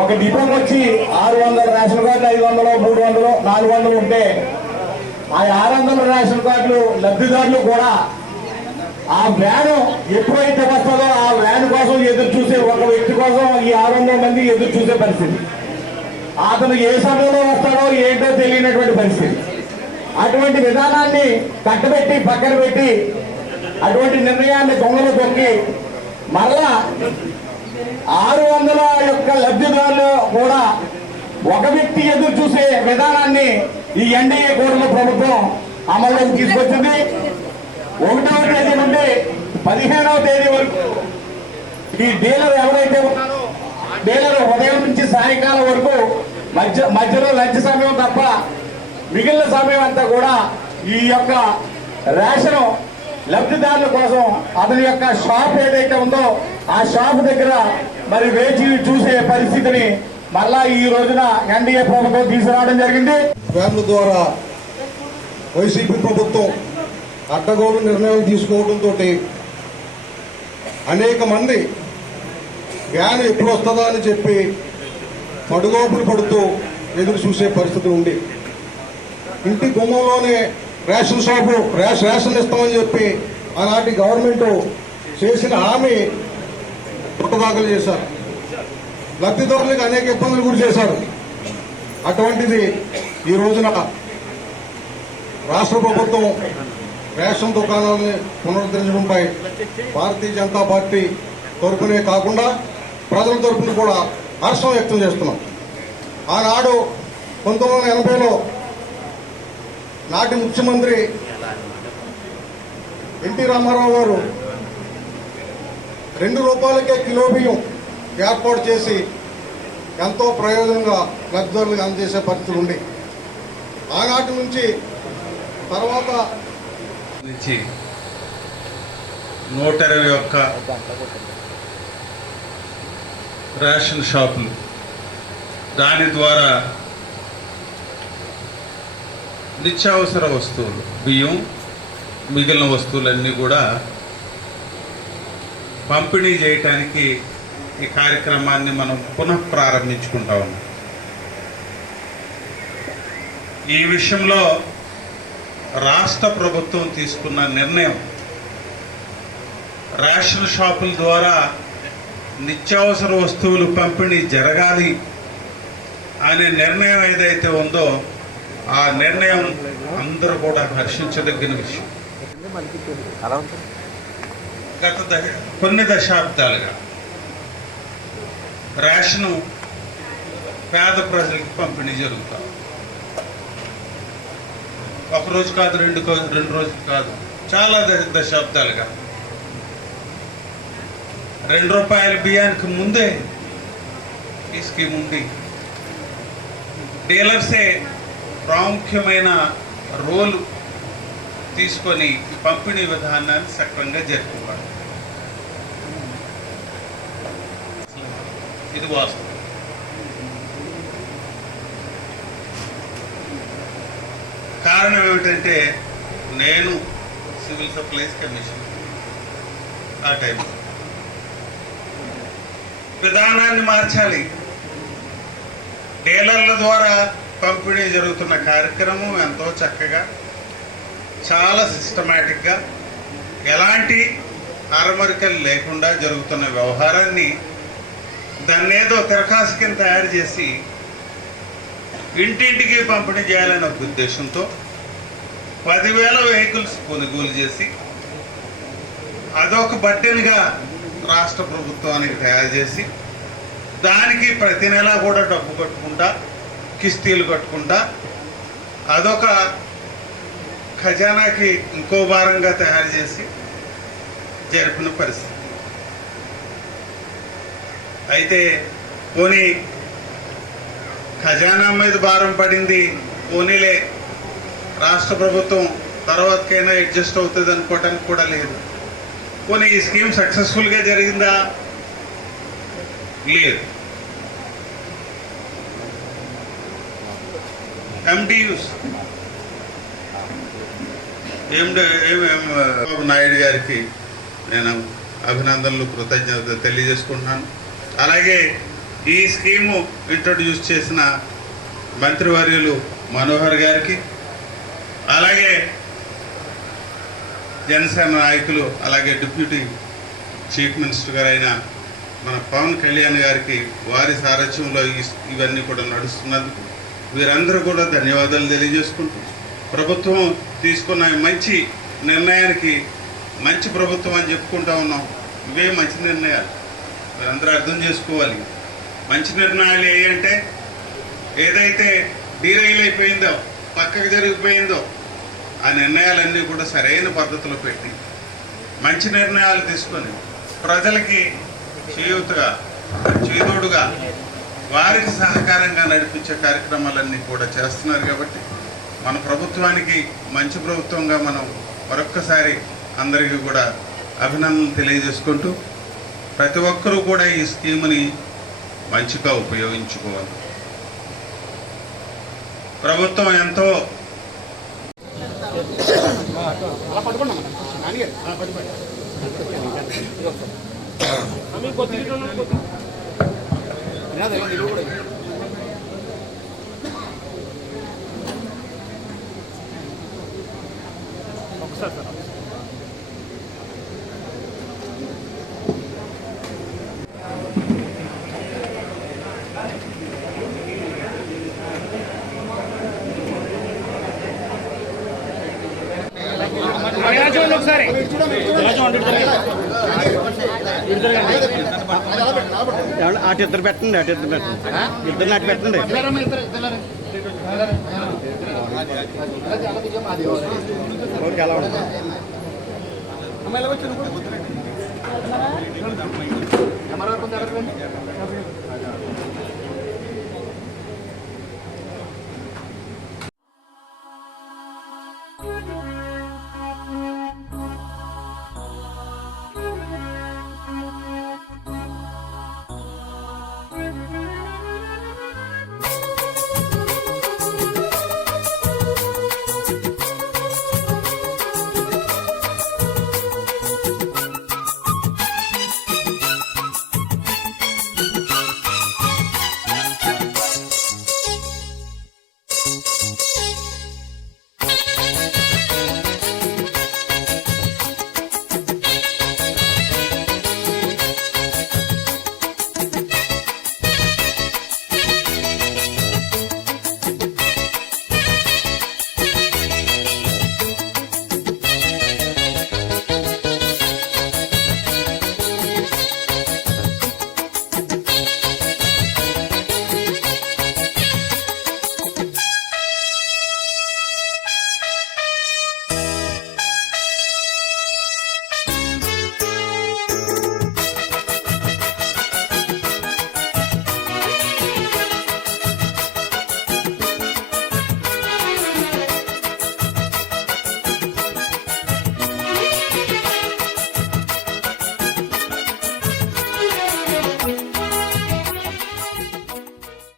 ఒక డిపోకి వచ్చి 600 రేషన్ కార్డులు 500 300 400 ఉంటే ఆ 600 రేషన్ కార్డులు లబ్ధిదారులు కూడా ఆ వ్యాన్ ఎప్పుడైతే వస్తుందో ఆ వ్యాన్ కోసం ఎదురు చూసే ఒక వ్యక్తి కోసం ఈ 600 మంది ఎదురు చూసే పరిస్థితి. అతను ఏ సమయంలో వస్తాడో ఏంటో తెలియనటువంటి పరిస్థితి. అటువంటి విధానాన్ని కట్టబెట్టి పక్కన పెట్టి అటువంటి నిర్ణయాన్ని దొంగలు తొక్కి మరలా 600 యొక్క లబ్ధిదారులు కూడా ఒక వ్యక్తి ఎదురు చూసే విధానాన్ని ఈ ఎన్డీఏ కూటమి ప్రభుత్వం అమల్లోకి తీసుకొచ్చింది. 1వ తేదీ నుండి 15వ తేదీ వరకు ఈ డీలర్ ఎవరైతే ఉన్నారో డీలర్ ఉదయం నుంచి సాయంకాలం వరకు మధ్యలో లంచ్ సమయం తప్ప మిగిలిన సమయం అంతా కూడా ఈ యొక్క రేషన్ లబ్ధిదారుల కోసం అతని యొక్క షాప్ ఏదైతే ఉందో ఆ షాప్ దగ్గర మరి వేచి చూసే పరిస్థితిని మళ్ళా ఈ రోజున ఎన్డీఏ ప్రభుత్వం తీసుకురావడం జరిగింది. వ్యాన్ల ద్వారా వైసీపీ ప్రభుత్వం అడ్డగోలు నిర్ణయాలు తీసుకోవడంతో అనేక మంది వ్యాన్ ఎప్పుడు వస్తుందా అని చెప్పి పడుగోపులు పడుతూ ఎదురు చూసే పరిస్థితి ఉంది. ఇంటి గుమ్మంలోనే రేషన్ షాపు రేషన్ ఇస్తామని చెప్పి ఆనాటి గవర్నమెంట్ చేసిన హామీ పుట్టదాఖలు చేశారు. లబ్ధిదారులకు అనేక ఇబ్బందులు గురి చేశారు. అటువంటిది ఈ రోజున రాష్ట్ర ప్రభుత్వం రేషన్ దుకాణాలని పునరుద్ధరించడంపై భారతీయ జనతా పార్టీ తరపునే కాకుండా ప్రజల తరపున కూడా హర్షం వ్యక్తం చేస్తున్నాం. ఆనాడు 1980లో నాటి ముఖ్యమంత్రి ఎన్టీ రామారావు గారు 2 రూపాయలకే కిలో బియ్యం ఏర్పాటు చేసి ఎంతో ప్రయోజనంగా లబ్ధిదారులకు అందజేసే పరిస్థితులు ఉండి ఆనాటి నుంచి తర్వాత 121 రేషన్ షాపులు దాని ద్వారా నిత్యావసర వస్తువులు బియ్యం మిగిలిన వస్తువులన్నీ కూడా పంపిణీ చేయటానికి ఈ కార్యక్రమాన్ని మనం పునః ప్రారంభించుకుంటా ఉన్నాం. ఈ విషయంలో రాష్ట్ర ప్రభుత్వం తీసుకున్న నిర్ణయం రేషన్ షాపుల ద్వారా నిత్యావసర వస్తువులు పంపిణీ జరగాలి అనే నిర్ణయం ఏదైతే ఉందో ఆ నిర్ణయం అందరూ కూడా హర్షించదగిన విషయం. గత కొన్ని దశాబ్దాలుగా రేషను పేద ప్రజలకు పంపిణీ జరుగుతాం. ఒక రోజు కాదు, రెండు రోజులు కాదు, చాలా దశాబ్దాలుగా 2 రూపాయల బియ్యానికి ముందే ఈ స్కీమ్ ఉంది. డీలర్సే ప్రాముఖ్యమైన రోలు తీసుకొని ఈ పంపిణీ విధానాన్ని సక్రమంగా జరుపుకోవాలి. ఇది వాస్తవం. కారణం ఏమిటంటే నేను సివిల్ సప్లైస్ కమిషన్ ఆ టైంలో విధానాన్ని మార్చాలి. డీలర్ల ద్వారా పంపిణీ జరుగుతున్న కార్యక్రమం ఎంతో చక్కగా చాలా సిస్టమేటిక్గా ఎలాంటి అరమరికలు లేకుండా జరుగుతున్న వ్యవహారాన్ని దాన్నేదో తిరకాసు కింద తయారు చేసి ఇంటింటికి పంపిణీ చేయాలనే ఒక ఉద్దేశంతో 10,000 వెహికల్స్ కొనుగోలు చేసి అదొక బడ్డెన్గా రాష్ట్ర ప్రభుత్వానికి తయారు చేసి దానికి ప్రతి నెల కూడా డబ్బు కట్టుకుంటా కిస్తీలు కట్టుకుంటా అదొక ఖజానాకి ఇంకో భారంగా తయారు చేసి జరిపిన పరిస్థితి. అయితే పోనీ ఖజానా మీద భారం పడింది, పోనీలే రాష్ట్ర ప్రభుత్వం తర్వాతకైనా అడ్జస్ట్ అవుతుంది అనుకోవటానికి కూడా లేదు. పోనీ ఈ స్కీమ్ సక్సెస్ఫుల్గా జరిగిందా? లేదు. ఎండియూస్ నాయుడు గారికి నేను అభినందనలు కృతజ్ఞతలు తెలియజేసుకుంటున్నాను. అలాగే ఈ స్కీము ఇంట్రొడ్యూస్ చేసిన మంత్రివర్యులు మనోహర్ గారికి, అలాగే జనసేన నాయకులు, అలాగే డిప్యూటీ చీఫ్ మినిస్టర్ గారైన మన పవన్ కళ్యాణ్ గారికి వారి సారథ్యంలో ఇవన్నీ కూడా నడుస్తున్నందుకు వీరందరూ కూడా ధన్యవాదాలు తెలియజేసుకుంటూ, ప్రభుత్వం తీసుకున్న మంచి నిర్ణయానికి మంచి ప్రభుత్వం అని చెప్పుకుంటా ఉన్నాం. ఇవే మంచి నిర్ణయాలు, మీరందరూ అర్థం చేసుకోవాలి. మంచి నిర్ణయాలు ఏంటంటే ఏదైతే డీరైల్ అయిపోయిందో, పక్కకు జరిగిపోయిందో ఆ నిర్ణయాలన్నీ కూడా సరైన పద్ధతిలో పెట్టి మంచి నిర్ణయాలు తీసుకొని ప్రజలకి చేయూతగా, చేదోడుగా, వారికి సహకారంగా నడిపించే కార్యక్రమాలన్నీ కూడా చేస్తున్నారు. కాబట్టి మన ప్రభుత్వానికి మంచి ప్రభుత్వంగా మనం మరొక్కసారి అందరికీ కూడా అభినందనలు తెలియజేసుకుంటూ, ప్రతి ఒక్కరూ కూడా ఈ స్కీమ్ని మంచిగా ఉపయోగించుకోవాలి. ప్రభుత్వం ఎంతో అటు ఇద్దరు పెట్టండి, అటు ఇద్దరు పెట్టండి, ఇద్దరు అటు పెట్టండి. ఓకే, అలా ఉంటుంది.